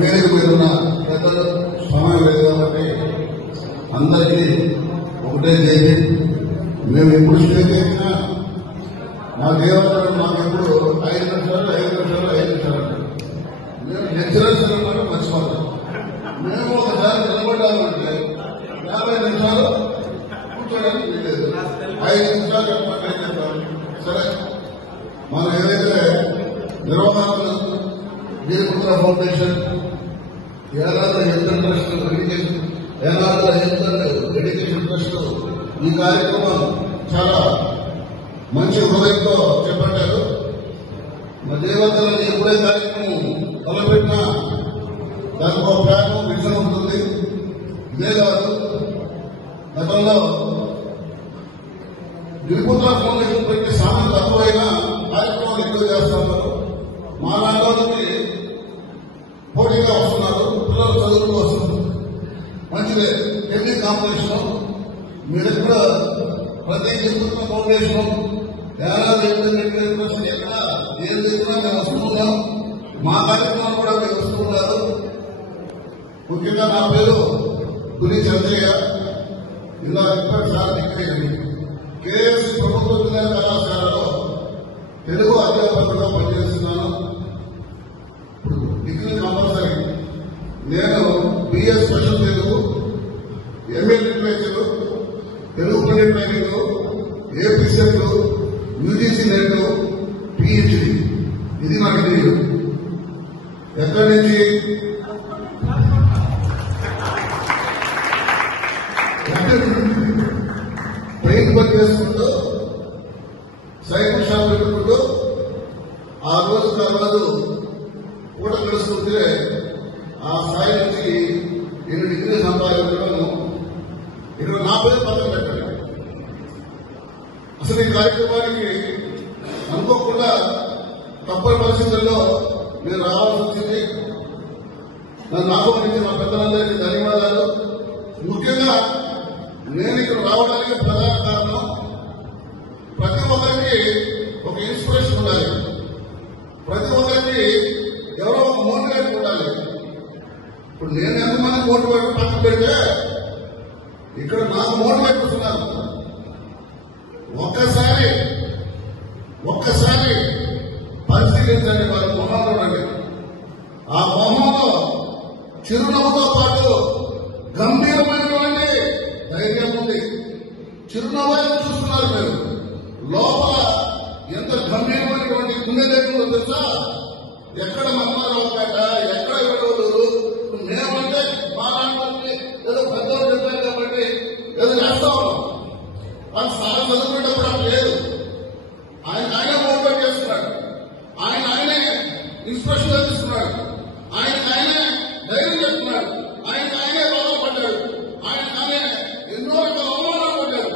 వేదిక మీద ఉన్న పెద్దలు సమయం లేదు కాబట్టి అందరికీ ఒకటే చేసి మేము ఎప్పుడు స్టేజ్ చేసినా మాకు ఏమంటారు, మాకు ఎప్పుడు 5 నిమిషాలు 5 నిమిషాలు 5 నిమిషాలు మేము లెక్చరర్స్ అన్నమాట మర్చిపోతాం. మేము ఒకసారి నిలబడ్డామంటే 50 నిమిషాలు కూర్చోడానికి వీలేదు. 5 నిమిషాలు చెప్పాలి. సరే, మనం ఏదైతే నిర్వహణలు వీరపుత్ర ఫౌండేషన్, ఏనాడు హెల్త్ ట్రస్ట్, ఏనాడు హెల్త్ ఎడ్యుకేషన్ ట్రస్ట్ ఈ కార్యక్రమం చాలా మంచి హృదయంతో చేపట్టారు. మా దేవతలని ఎప్పుడే కార్యక్రమం మొదలుపెట్టినా దానికి ఒక ప్లాన్ విజన్ ఉంటుంది. ఇదే కాదు, గతంలో వీరపుత్ర ఫౌండేషన్ పెట్టి సామాన్య తక్కువైనా కార్యక్రమాలు ఎక్కువ చేస్తా ఉన్నారు. మా నాన్నకి పోటీగా వస్తున్నారు, పిల్లలు చదువుతూ వస్తున్నారు. మంచిదే, ఎన్ని కాంపిటీషన్ మీరు కూడా ప్రతి వీరపుత్ర ఫౌండేషన్ ఏడాది ఎక్కడ ఏం చేసినా మేము వస్తున్నాం. మా కార్యక్రమాలు కూడా మీరు వస్తున్నారు. ముఖ్యంగా నా పేరు గురి చంద్రయ్య. ఇలా సార్ కేఎస్ ప్రభుత్వ విద్యా కళాశాలలో తెలుగు అధ్యాపకులుగా పనిచేస్తున్నాను. Degree compulsory. నేను BA special Telugu, MA literature, Telugu medium training, APSET, UGC NET, PhD. ఇది నాకు తెలియదు. ఎక్కడి నుంచి ట్రైన్ పని చేసుకుంటూ సైకిల్ షాప్ పెట్టుకుంటూ ఆ రోజు పూట గడుస్తుంటే ఆ స్థాయి నుంచి 8 డిగ్రీలు సంపాదించడం ఇక్కడ నా పేరు పక్కన పెట్టండి. అసలు ఈ కార్యక్రమానికి అనుకోకుండా తప్పని పరిస్థితుల్లో నేను రావాల్సి వచ్చింది. నన్ను ఆహ్వానించిన మా పెద్దలందరికీ ధన్యవాదాలు. ముఖ్యంగా నేను ఇక్కడ రావడానికి ప్రధాన కారణం, ప్రతి ఒక్కరికి ఒక ఇన్స్పిరేషన్ ఉండాలి. ప్రతి ఒక్కరికి ఎవరో ఒక మోటివేట్ ఉండాలి. ఇప్పుడు నేను ఎంతమంది మోటివేట్ పక్కన పెడితే ఇక్కడ నాకు మోటివేట్ వస్తున్నారు. ఒక్కసారి పరిశీలించండి వారి మొహంలో ఉండండి. ఆ మొహంలో చిరునవ్వుతో పాటు గంభీరమైనటువంటి ధైర్యం ఉంది. చిరునవ్వు చూస్తున్నారు మీరు, లోపల ఎంత గంభీరమైనటువంటి గుండె దగ్గర తెలుసా? ఎక్కడ మమ్మల్పేట, ఎక్కడ ఎవరు మేమంటే మాలాంటి ఏదో పెద్దలు చెప్పారు కాబట్టి ఏదో చేస్తా ఉన్నాం. వాళ్ళు స్థానం చదువుకునేటప్పుడు అప్పుడు లేదు. ఆయన మోటివేట్ చేస్తున్నాడు, ఆయనే ఇన్స్పిరేషన్ తీసుకున్నాడు, ఆయనే ధైర్యం చేస్తున్నాడు, ఆయనే బాధపడ్డాడు, ఆయనే ఎన్నో అవమానాలు పడ్డాడు.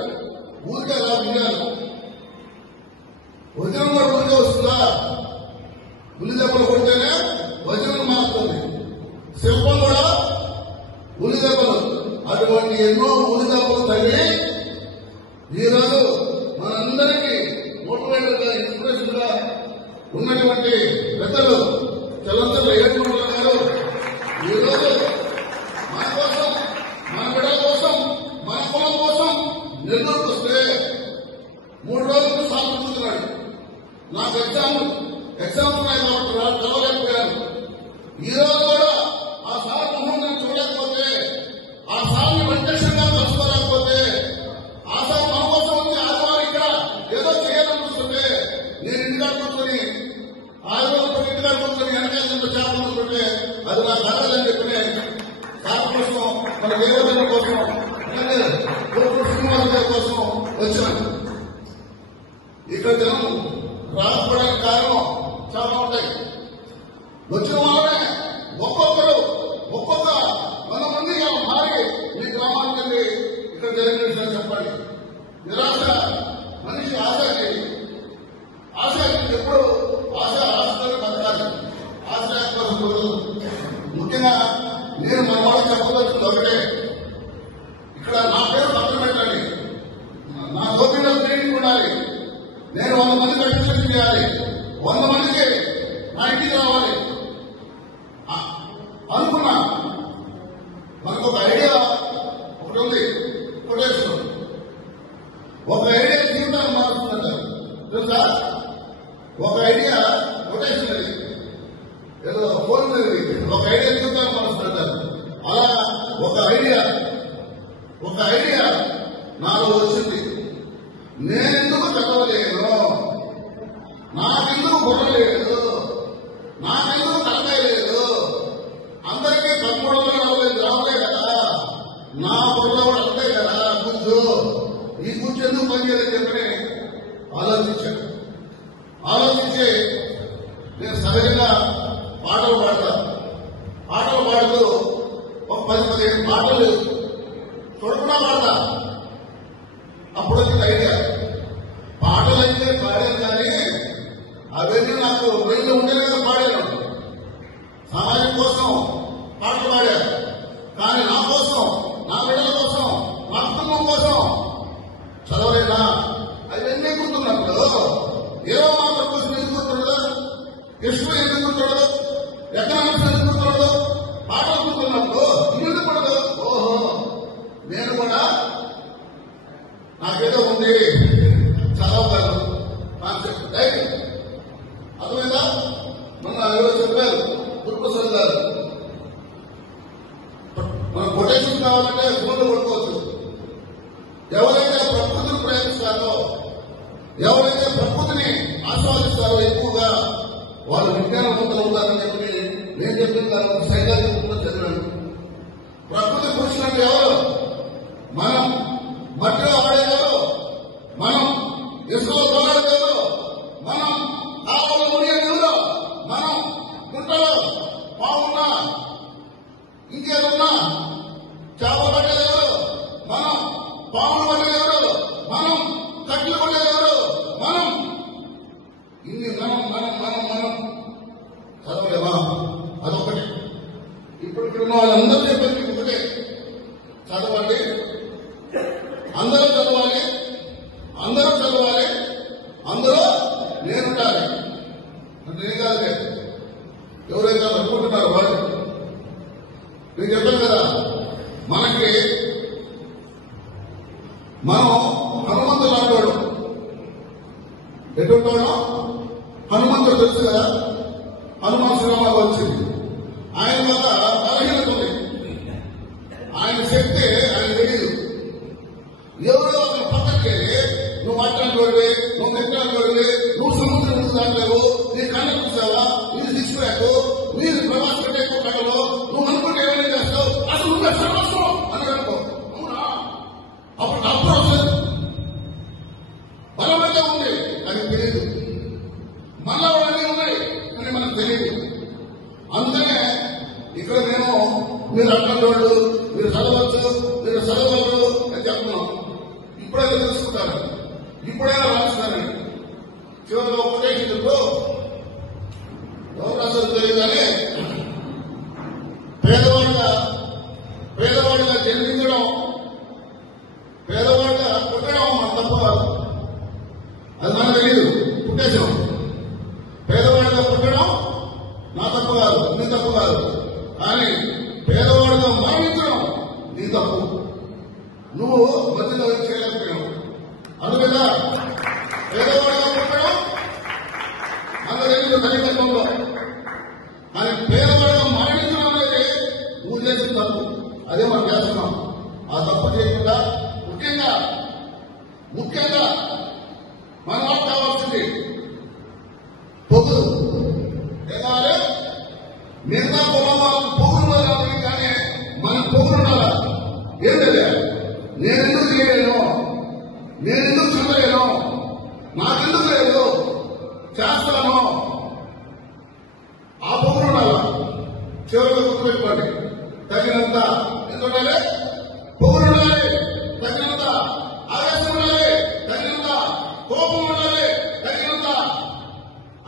ఊరికే రా విజయాలు వజ్రం కూడా ఊరికే వస్తుందా? ఉల్లి దెబ్బలు కొడితేనే వజ్రం మారుతుంది. శిల్పం కూడా ఉల్లి దెబ్బలు. అటువంటి ఎన్నో ఉల్లి దెబ్బలు తల్లి ఈరోజు మనందరికీ మోటివేటర్ గా, ఇన్స్పిరేషన్ గా ఉన్నటువంటి పెద్దలు చలంతర్ల ఏడుకుంటున్న గారు ఈరోజు మన కోసం, మన బిడ్డల కోసం, మన కులం కోసం నెల్లూరుకు వస్తే 3 రోజులు సాగుతున్నాడు. నాకు ఎగ్జామ్స్ ఉన్నాయి కాబట్టి చదవలేకపోయాను. ఈ రోజు కూడా ఆ సార్ మొహం చూడకపోతే, ఆ సార్ని ప్రత్యక్షంగా కలుసుకోలేకపోతే, ఆ సార్ మన కోసం వచ్చి ఆదివారం ఇక్కడ ఏదో చేయాలనుకుంటుంటే నేను ఇంటికాడ కూర్చొని ఆదివారం ఇంటికాడ కూర్చొని వెనకాల చేయాలనుకుంటుంటే అది నా తగదని చెప్పినే సార్ కోసం, మన దేవతల కోసం, శ్రీనివాస గారి కోసం వచ్చినాను. ఇక్కడ జనం రాకపోవడానికి కారణం చాలా ఉంటాయి. వచ్చిన వాళ్ళనే ఒక్కొక్క 100 మందిగా మారి మీ గ్రామానికి వెళ్ళి ఇక్కడ జరిగిన చెప్పండి. నిరాశ మనిషి ఆశకి ఎప్పుడు ఆశలు బతకాలి, ఆశయాత్మకూడదు. ముఖ్యంగా నేను మన వాళ్ళకి చెప్పదలుచుకుంది ఒకటే, ఇక్కడ నా పేరు పక్కన పెట్టండి, నా గోపిలో ట్రైనింగ్ ఉండాలి. నేను 100 మందికి రిజిస్ట్రేషన్ చేయాలి, 100 మందికి నా ఇంటికి రావాలి. అనుకున్నా. మనకు ఒక ఐడియా ఒకటి ఉంది, కొటేషన్. ఒక ఐడియా జీవితాన్ని మారుతుందంటారు తెలుసా? ఒక ఐడియా కొటేషన్ అది ఏదో ఫోన్ ఒక ఐడియా జీవితాన్ని మారుతుందంటారు. అలా ఒక ఐడియా నాలో వచ్చింది. నేనెందుకు చదవలేను, నాకెందుకు బుర్ర లేదు, నాకెందుకు తలకాయ లేదు, అందరికీ తక్కువలో రావలే కదా, నా బుర్ర కూడా అంతే కదా గుజ్జు, ఈ గుజ్జు ఎందుకు పనిచేయలేదు చెప్పని ఆలోచించి నేను సరిగ్గా పాటలు పాడుతూ ఒక 10-15 పాటలు చూడకుండా పాడతా. అప్పుడు వచ్చింది ఐడియా. పాటలు అయితే పాడాను కానీ అవన్నీ నాకు వెళ్ళి ఉండేది కదా పాడాను. సమాజం కోసం పాటలు పాడాను, కానీ నా కోసం, నా బిడ్డల కోసం, నా కుటుంబం కోసం చదవలేదా? అవన్నీ గుర్తున్నప్పుడు 20 మార్కుల కోసం ఎందుకు గుర్తుండదు, హిస్టరీ ఎందుకు గుర్తుండదు, ఎకనామిక్స్ ఎందుకు గుర్తుండదు, పాటలు గుర్తున్నప్పుడు ఎందుకు పడదు? ఓహో, నేను కూడా నాకేదో ఉంది చదవగలను కాన్సెప్ట్ రైట్. అర్థమైందా? మొన్న ఎవరో చెప్పారు, గురుప్రసాద్ గారు, మన కొటేషన్ కావాలంటే ఫోన్లు కొట్టుకోవచ్చు. ఎవరైతే ప్రకృతిని ప్రేమిస్తారో, ఎవరైతే ప్రకృతిని ఆస్వాదిస్తారో ఎక్కువగా వాళ్ళు విజ్ఞానవంతులు అవుతారని చెప్పి నేను చెప్పిన తర్వాత సైకాలజీ బుక్లో చదివాను. ప్రకృతి పురుషులు అంటే ఎవరు? మనం. మట్టిలో ఆడేవారు మనం, ఇసుకలో తోలాడేవారు మనం, కాలంలో మునిగేవారు మనం, గుంటలో పావున్నా ఇంకేదన్నా చేపలు పట్టేవారు మనం, పాములు పట్టేవారు మనం, కట్లు పట్టేవారు మనం. ఇన్ని మనం చదవలేమా? అదొకటి. ఇప్పుడు ఉన్న వాళ్ళందరూ చెప్పేది ఒకటే, చదవండి, అందరూ చదవాలి, అందరూ నేనుండాలి. అంటే నేను కాదు, ఎవరైతే అనుకుంటున్నారో వాళ్ళు. నేను చెప్పాను కదా, మనం హనుమంతుడు లాంటివాడు. ఎటువంటి హనుమంతుడు తెలుసు కదా, హనుమాన్ సినిమా వచ్చింది. ఆయన వల్ల బలహీనత ఉంది, ఆయన శక్తి ఆయన తెలియదు. ఎవరో అతను పక్కకి నువ్వు మాట్లాడి వాడివి, నువ్వు నెట్టాలి వాడివి, నువ్వు సముద్రం నుంచి దాటలేవు, నీ కళ్ళు చూసావా, ఇది సిక్స్ ప్యాక్, నీరు ప్రవాస ఎక్కువ కట్టలో, నువ్వు అనుకుంటే ఏమైనా చేస్తావు, అసలు నువ్వే సర్వస్వం అని అనుకో. అవునా? అప్పుడు అప్పుడు వస్తుంది, బలమైతే ఉంది కానీ తెలియదు, మళ్ళా అన్నీ ఉన్నాయి కానీ మనకు తెలియదు. అందుకనే ఇక్కడ మేము మీరు అట్లాంటి వాళ్ళు, మీరు చదవచ్చు, మీరు చదవగలరు అని చెప్తున్నాం. ఇప్పుడైనా తెలుసుకుంటారు, ఇప్పుడైనా రాస్తున్నారండి. చివరిలో ఒకటే ఇప్పుడు ఎవరు రాస్తారు తెలియదు కానీ పేదవాడిగా జన్మించడం, పేదవాడిగా పుట్టడం మన తప్ప కాదు. అది మనకు తెలియదు, పుట్టేసాం. పేదవాడిగా పుట్టడం నా తప్పు కాదు, నీ తప్పు కాదు. కానీ పేదవాడిగా మరణించడం నీ తప్పు. నువ్వు మధ్యలో చేయలేకపోయావు. అందుకదా పేదవాడిగా పుట్టడం మనకు తెలియదు తల్లిదండ్రుల్లో. కానీ పేదవాడిగా మరణించడం అనేది నువ్వు చేసిన తప్పు. అదే మనం చేస్తున్నాం. ఆ తప్పు చేయకుండా ముఖ్యంగా మన వాళ్ళకి కావాల్సింది పొగులు. ఏం కావాలి? మిగతా కుటుంబాలకు పొగులు రావాలి కానీ మనం పొగులు ఉండాలా? ఏం లేదా? నేనెందుకు చేయలేను, నేనెందుకు చదవలేను, నాకెందుకు లేదు, చేస్తాను, ఆ పొగులు ఉండాలా? చివరిగా గుర్తుపెట్టుకోండి, తగినంత ఎంత ఉండాలి? పొగులు ఉండాలి, తగినంత ఆవేశం ఉండాలి, తగినంత కోపం ఉండాలి, తగినంత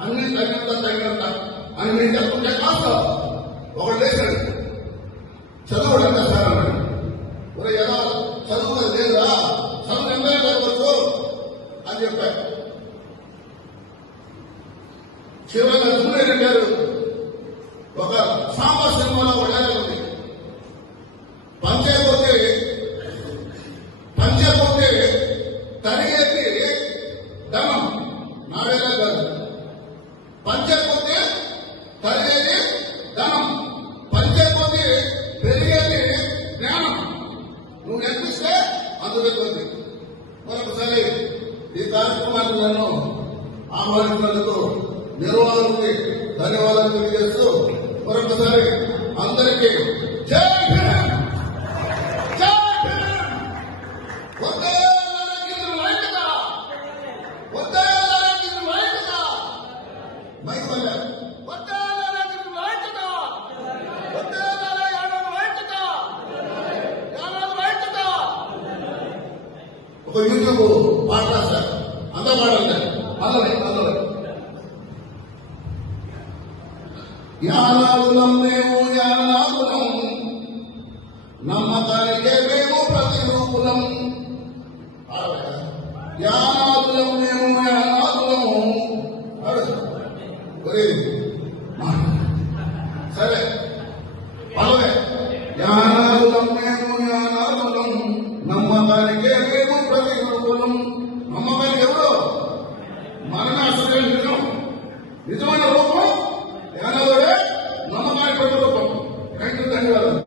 అన్ని తగినంత అని నేను చెప్పుకుంటే కాస్త ఒకటి లేచాడు, చదువుడు ఎంత సార్ అన్నాడు. ఎలా చదువు లేదా, చదువు ఎంత చదవచ్చు అని చెప్పారు. చివరిగా సూర్యుడు గారు ఒక సాంబ సినిమాలో కొద్ది మరొకసారి ఈ కార్యక్రమాన్ని నన్ను ఆహ్వానించినందుకు నిర్వాహకులకి ధన్యవాదాలు తెలియజేస్తూ మరొకసారి అందరికీ జై భీమ్, జై భీమ్, వందే మాతరం నాయకత, వందే మాతరం నాయకత, మైమల్ల వందే మాతరం నాయకత, వందే మాతరం నాయకత, యానాది నాయకత. ఒక యూట్యూబ్ పాట సార్ అంతా పాడాలి అందులో యానాదులం మేము యానాదులం నమ్మకానికే మేము ప్రతిరూపులం. యానాదులం మేము యానాదులము. సరే అలాగే యానాదులం మేము యానాదులం నమ్మకానికే మేము ప్రతిరూపులం. నమ్మకానికి ఎవరు మనమే అసలు నిజం నిజం